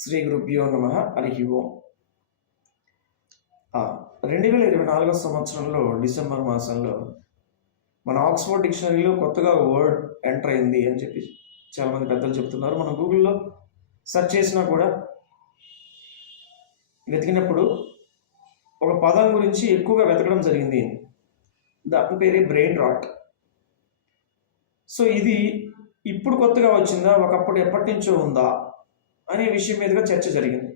శ్రీ గురుభ్యో నమ. హరి ఓం. 2024 సంవత్సరంలో డిసెంబర్ మాసంలో మన ఆక్స్ఫర్డ్ డిక్షనరీలో కొత్తగా వర్డ్ ఎంటర్ అయింది అని చెప్పి చాలామంది పెద్దలు చెప్తున్నారు. మనం గూగుల్లో సెర్చ్ చేసినా కూడా వెతికినప్పుడు ఒక పదం గురించి ఎక్కువగా వెతకడం జరిగింది. దాని పేరే బ్రెయిన్ రాట్. సో ఇది ఇప్పుడు కొత్తగా వచ్చిందా, ఒకప్పుడు ఎప్పటి నుంచో ఉందా అనే విషయం మీదుగా చర్చ జరిగింది.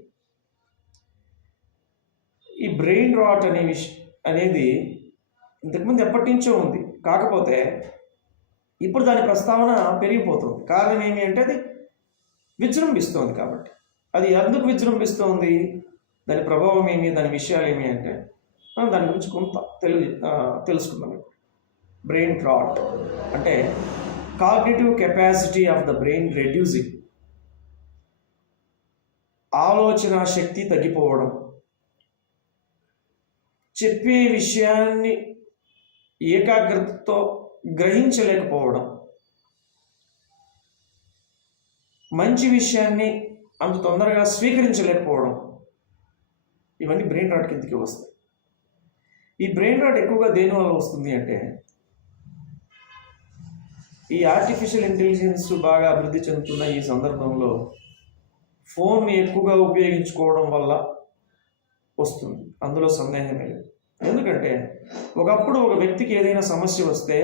ఈ బ్రెయిన్ రాట్ అనేది ఇంతకుముందు ఎప్పటి నుంచో ఉంది, కాకపోతే ఇప్పుడు దాని ప్రస్తావన పెరిగిపోతుంది. కారణం ఏమి అంటే అది విజృంభిస్తోంది. కాబట్టి అది ఎందుకు విజృంభిస్తోంది, దాని ప్రభావం ఏమి, దాని విషయాలు ఏమి అంటే మనం దాని గురించి కొంత తెలుసుకుందాం. బ్రెయిన్ రాట్ అంటే cognitive capacity of the brain reducing, ఆలోచన శక్తి తగ్గిపోవడం, చెప్పే విషయాన్ని ఏకాగ్రతతో గ్రహించలేకపోవడం, మంచి విషయాన్ని అంత తొందరగా స్వీకరించలేకపోవడం, ఇవన్నీ బ్రెయిన్ రాట్ కిందకి వస్తాయి. ఈ బ్రెయిన్ రాట్ ఎక్కువగా దేని వల్ల వస్తుంది అంటే, ఈ ఆర్టిఫిషియల్ ఇంటెలిజెన్స్ బాగా అభివృద్ధి చెందుతున్న ఈ సందర్భంలో ఫోన్ని ఎక్కువగా ఉపయోగించుకోవడం వల్ల వస్తుంది. అందులో సందేహమే లేదు. ఎందుకంటే ఒకప్పుడు ఒక వ్యక్తికి ఏదైనా సమస్య వస్తే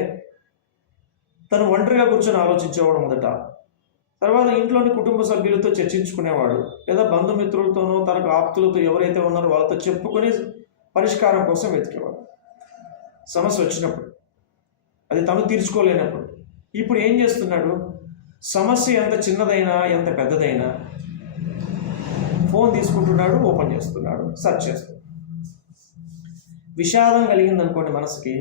తను ఒంటరిగా కూర్చొని ఆలోచించేవాడు మొదట. తర్వాత ఇంట్లోని కుటుంబ సభ్యులతో చర్చించుకునేవాడు, లేదా బంధుమిత్రులతోనో తనకు ఆప్తులతో ఎవరైతే ఉన్నారో వాళ్ళతో చెప్పుకొని పరిష్కారం కోసం వెతికేవాడు. సమస్య వచ్చినప్పుడు, అది తను తీర్చుకోలేనప్పుడు. ఇప్పుడు ఏం చేస్తున్నాడు, సమస్య ఎంత చిన్నదైనా ఎంత పెద్దదైనా ఫోన్ తీసుకుంటున్నాడు, ఓపెన్ చేస్తున్నాడు, సెర్చ్ చేస్తున్నాడు. విషాదం కలిగిందనుకోండి మనసుకి,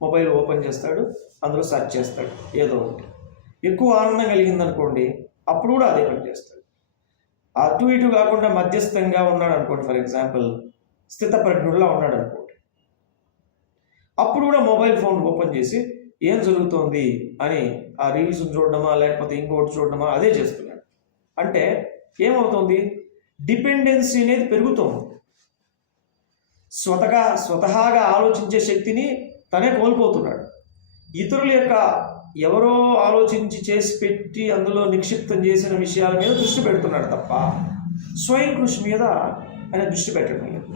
మొబైల్ ఓపెన్ చేస్తాడు, అందులో సెర్చ్ చేస్తాడు ఏదో ఒకటి. ఎక్కువ ఆనందం కలిగిందనుకోండి, అప్పుడు కూడా అదే పని చేస్తాడు. అటు ఇటు కాకుండా మధ్యస్థంగా ఉన్నాడు అనుకోండి, ఫర్ ఎగ్జాంపుల్ స్థితప్రజ్ఞుడిలా ఉన్నాడు అనుకోండి, అప్పుడు కూడా మొబైల్ ఫోన్ ఓపెన్ చేసి ఏం జరుగుతోంది అని ఆ రీల్స్ చూడడమా లేకపోతే ఇంకోటి చూడడమా అదే చేస్తున్నాడు. అంటే ఏమవుతుంది, డిపెండెన్సీ అనేది పెరుగుతోంది. స్వతహాగా ఆలోచించే శక్తిని తనే కోల్పోతున్నాడు. ఇతరుల యొక్క ఎవరో ఆలోచించి చేసి పెట్టి అందులో నిక్షిప్తం చేసిన విషయాల మీద దృష్టి పెడుతున్నాడు తప్ప స్వయం కృషి మీద ఆయన దృష్టి పెట్టడం లేదు.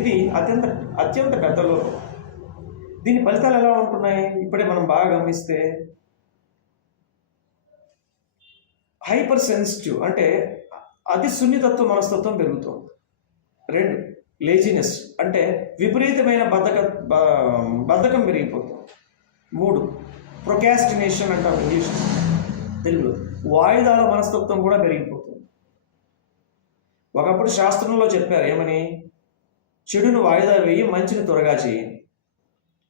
ఇది అత్యంత పెద్ద లోపం. దీని ఫలితాలు ఎలా ఉంటున్నాయి ఇప్పుడే మనం బాగా గమనిస్తే, హైపర్ సెన్సిటివ్ అంటే అతి సున్నితత్వ మనస్తత్వం పెరుగుతుంది. 2, లేజినెస్ అంటే విపరీతమైన బద్ధకం పెరిగిపోతుంది. 3, ప్రొకాస్టినేషన్ అంటాం ఇంగ్లీష్, తెలుగులో వాయిదాల మనస్తత్వం కూడా పెరిగిపోతుంది. ఒకప్పుడు శాస్త్రంలో చెప్పారు ఏమని, చెడును వాయిదా వేయి, మంచిని త్వరగా చేయండి.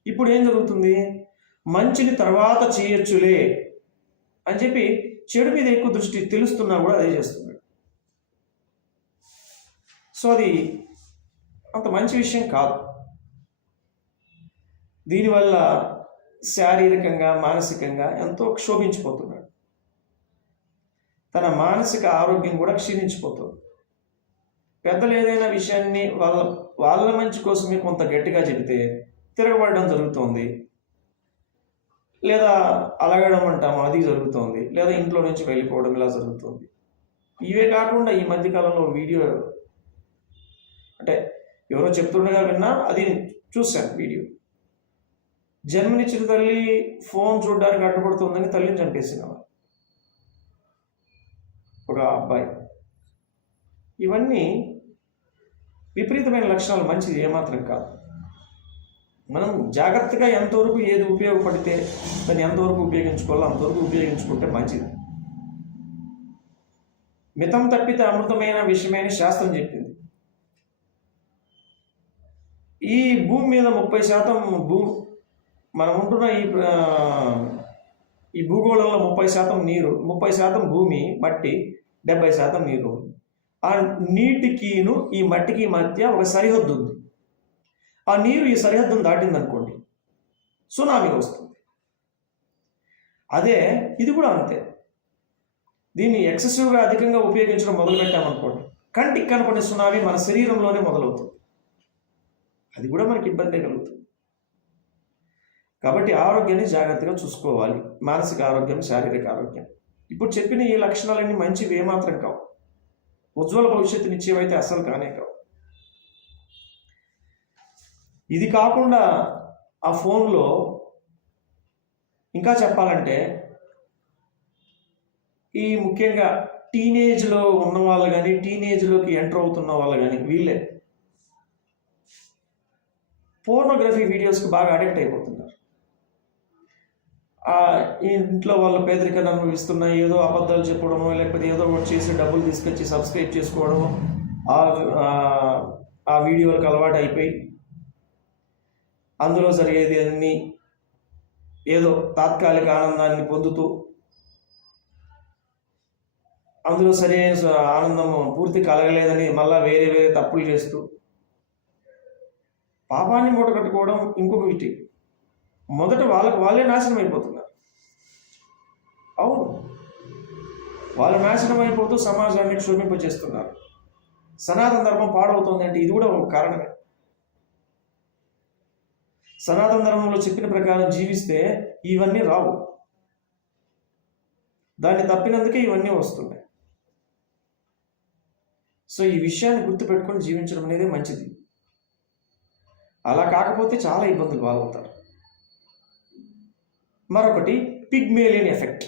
ఇప్పుడు ఏం జరుగుతుంది, మంచిని తర్వాత చేయొచ్చులే అని చెప్పి చెడు మీద ఎక్కువ దృష్టి తెలుస్తున్నా కూడా అదే చేస్తున్నాడు. సో అది అంత మంచి విషయం కాదు. దీనివల్ల శారీరకంగా మానసికంగా ఎంతో క్షోభించిపోతున్నాడు. తన మానసిక ఆరోగ్యం కూడా క్షీణించిపోతుంది. పెద్దలు ఏదైనా విషయాన్ని వాళ్ళ మంచి కోసమే కొంత గట్టిగా చెబితే తిరగబడడం జరుగుతోంది, లేదా అలగడం అంటాము అది జరుగుతోంది, లేదా ఇంట్లో నుంచి వెళ్ళిపోవడం ఇలా జరుగుతుంది. ఇవే కాకుండా ఈ మధ్యకాలంలో వీడియో అంటే ఎవరో చెప్తుండగా విన్నా, అది చూశాను వీడియో. జన్మనిచ్చిన తల్లి ఫోన్ చూడడానికి అడ్డుపడుతుందని తల్లిని చంపేసిన ఒక అబ్బాయి. ఇవన్నీ విపరీతమైన లక్షణాలు, మంచిది ఏమాత్రం కాదు. మనం జాగ్రత్తగా ఎంతవరకు ఏది ఉపయోగపడితే దాన్ని ఎంతవరకు ఉపయోగించుకోవాలో అంతవరకు ఉపయోగించుకుంటే మంచిది. మితం తప్పితే అమృతమైన విషయమైన శాస్త్రం చెప్పింది. ఈ భూమి మీద 30% మనం ఉంటున్న ఈ భూగోళంలో 30% నీరు, 30% భూమి మట్టి, 70% నీరు. ఆ నీటికిను ఈ మట్టికి మధ్య ఒక సరిహద్దు ఉంది. ఆ నీరు ఈ సరిహద్దును దాటిందనుకోండి, సునామీ వస్తుంది. అదే ఇది కూడా అంతే. దీన్ని ఎక్సెసివ్గా అధికంగా ఉపయోగించడం మొదలుపెట్టామనుకోండి, కంటికి కనపడే సునామీ మన శరీరంలోనే మొదలవుతుంది. అది కూడా మనకి ఇబ్బందే కలుగుతుంది. కాబట్టి ఆరోగ్యాన్ని జాగ్రత్తగా చూసుకోవాలి. మానసిక ఆరోగ్యం, శారీరక ఆరోగ్యం. ఇప్పుడు చెప్పిన ఈ లక్షణాలన్నీ మంచివి ఏమాత్రం కావు. ఉజ్వల భవిష్యత్తునిచ్చేవైతే అస్సలు కానే కావు. ఇది కాకుండా ఆ ఫోన్లో ఇంకా చెప్పాలంటే ఈ ముఖ్యంగా టీనేజ్లో ఉన్న వాళ్ళు కానీ, టీనేజ్లోకి ఎంటర్ అవుతున్న వాళ్ళు కానీ, వీళ్ళే పోర్నోగ్రఫీ వీడియోస్కి బాగా అడిక్ట్ అయిపోతున్నారు. ఇంట్లో వాళ్ళ పేదరికాన్ని అనుభవిస్తున్న ఏదో అబద్ధాలు చెప్పడమో, లేకపోతే ఏదో ఒకటి చేసి డబ్బులు తీసుకొచ్చి సబ్స్క్రైబ్ చేసుకోవడమో, ఆ వీడియోలకు అలవాటు అయిపోయి అందులో జరిగేది అన్నీ ఏదో తాత్కాలిక ఆనందాన్ని పొందుతూ, అందులో సరైన ఆనందం పూర్తి కలగలేదని మళ్ళా వేరే వేరే తప్పులు చేస్తూ పాపాన్ని మూట కట్టుకోవడం ఇంకొక విటి. మొదట వాళ్ళే నాశనం అయిపోతున్నారు. అవును, వాళ్ళు నాశనం అయిపోతూ సమాజాన్ని క్షోభింపజేస్తున్నారు. సనాతన ధర్మం పాడవుతుందంటే ఇది కూడా ఒక కారణమే. సనాతన ధర్మంలో చెప్పిన ప్రకారం జీవిస్తే ఇవన్నీ రావు. దాన్ని తప్పినందుకే ఇవన్నీ వస్తున్నాయి. సో ఈ విషయాన్ని గుర్తుపెట్టుకొని జీవించడం అనేది మంచిది. అలా కాకపోతే చాలా ఇబ్బందులు పాలవుతారు. మరొకటి పిగ్మేలియన్ ఎఫెక్ట్.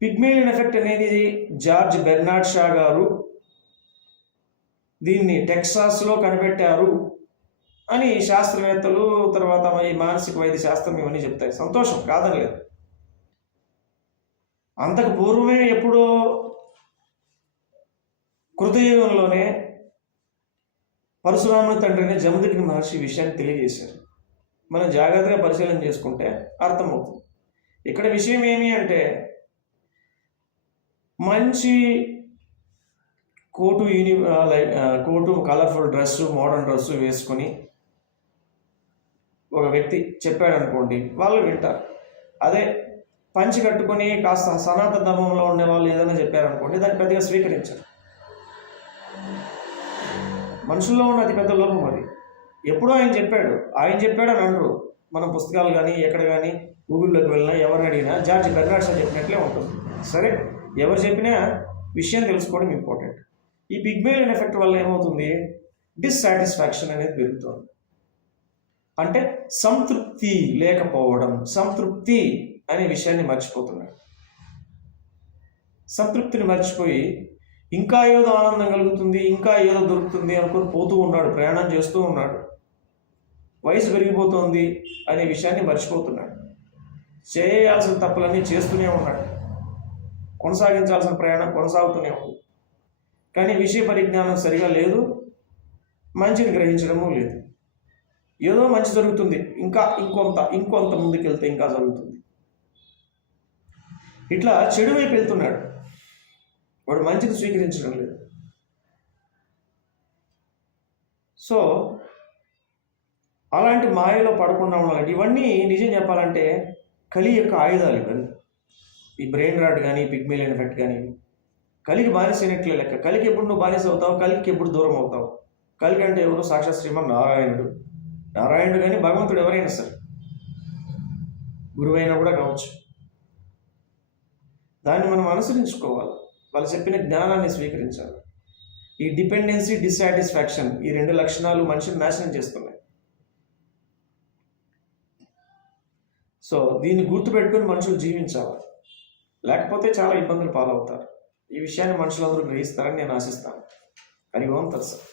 పిగ్మేలియన్ ఎఫెక్ట్ అనేది జార్జ్ బెర్నార్డ్ షా గారు దీన్ని టెక్సాస్లో కనిపెట్టారు అని శాస్త్రవేత్తలు, తర్వాత ఈ మానసిక వైద్య శాస్త్రం ఇవన్నీ చెప్తాయి. సంతోషం, కాదని లేదు. అంతకు పూర్వమే ఎప్పుడో కృతయుగంలోనే పరశురాముని తండ్రిని జమదగ్ని మహర్షి విషయాన్ని తెలియజేశారు. మనం జాగ్రత్తగా పరిశీలన చేసుకుంటే అర్థమవుతుంది. ఇక్కడ విషయం ఏమి అంటే, మంచి coat colourful dress, modern dress వేసుకొని ఒక వ్యక్తి చెప్పాడు అనుకోండి, వాళ్ళు వింటారు. అదే పంచి కట్టుకొని కాస్త సనాతన ధర్మంలో ఉండే వాళ్ళు ఏదైనా చెప్పారనుకోండి, దాన్ని పెద్దగా స్వీకరించారు. మనుషుల్లో ఉన్న అతి పెద్ద లోపం అది. ఎప్పుడో ఆయన చెప్పాడు అని అనరు. మనం పుస్తకాలు కానీ ఎక్కడ కానీ గూగుల్లోకి వెళ్ళినా ఎవరిని అడిగినా జార్జ్ బెర్నార్డ్ షా చెప్పినట్లే ఉంటుంది. సరే, ఎవరు చెప్పినా విషయం తెలుసుకోవడం ఇంపార్టెంట్. ఈ పిగ్మేలియన్ ఎఫెక్ట్ వల్ల ఏమవుతుంది, డిస్సాటిస్ఫాక్షన్ అనేది పెరుగుతుంది. అంటే సంతృప్తి లేకపోవడం, సంతృప్తి అనే విషయాన్ని మర్చిపోతున్నాడు. సంతృప్తిని మర్చిపోయి ఇంకా ఏదో ఆనందం కలుగుతుంది, ఇంకా ఏదో దొరుకుతుంది అనుకుని పోతూ ఉన్నాడు, ప్రయాణం చేస్తూ ఉన్నాడు. వయసు పెరిగిపోతుంది అనే విషయాన్ని మర్చిపోతున్నాడు. చేయాల్సిన తప్పులన్నీ చేస్తూనే ఉన్నాడు. కొనసాగించాల్సిన ప్రయాణం కొనసాగుతూనే ఉంది. కానీ విషయ పరిజ్ఞానం సరిగా లేదు, మంచిని గ్రహించడము లేదు. ఏదో మంచి జరుగుతుంది, ఇంకా ఇంకొంత ముందుకెళ్తే ఇంకా జరుగుతుంది. ఇట్లా చెడు వైపు వెళ్తున్నాడు. వాడు మంచిని స్వీకరించడం లేదు. సో అలాంటి మాయలో పడకుండా ఉండాలంటే ఇవన్నీ నిజం చెప్పాలంటే కలి యొక్క ఆయుధాలు ఇవన్నీ. ఈ బ్రెయిన్ రాట్ కానీ, పిగ్మేలియన్ ఎఫెక్ట్ కానీ, కలికి బానిసైనట్లే లెక్క. కలికి ఎప్పుడు నువ్వు బానిస అవుతావు, కలికి ఎప్పుడు దూరం అవుతావు. కలికి అంటే ఎవరు? సాక్షాత్ శ్రీమన్ నారాయణుడు. నారాయణుడు కానీ భగవంతుడు ఎవరైనా సరే, గురువైనా కూడా కావచ్చు. దాన్ని మనం అనుసరించుకోవాలి. వాళ్ళు చెప్పిన జ్ఞానాన్ని స్వీకరించాలి. ఈ డిపెండెన్సీ, డిస్సాటిస్ఫాక్షన్, ఈ రెండు లక్షణాలు మనిషిని నాశనం చేస్తున్నాయి. సో దీన్ని గుర్తుపెట్టుకుని మనుషులు జీవించాలి. లేకపోతే చాలా ఇబ్బందులు పాలవుతారు. ఈ విషయాన్ని మనుషులందరూ గ్రహిస్తారని నేను ఆశిస్తాను. హరి ఓం తత్సత్.